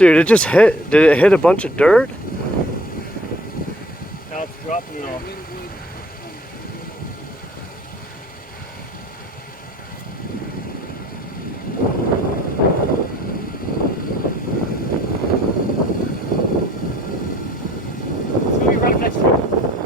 Dude, it just hit. Did it hit a bunch of dirt? Now it's dropping it off. It's gonna be right next to it.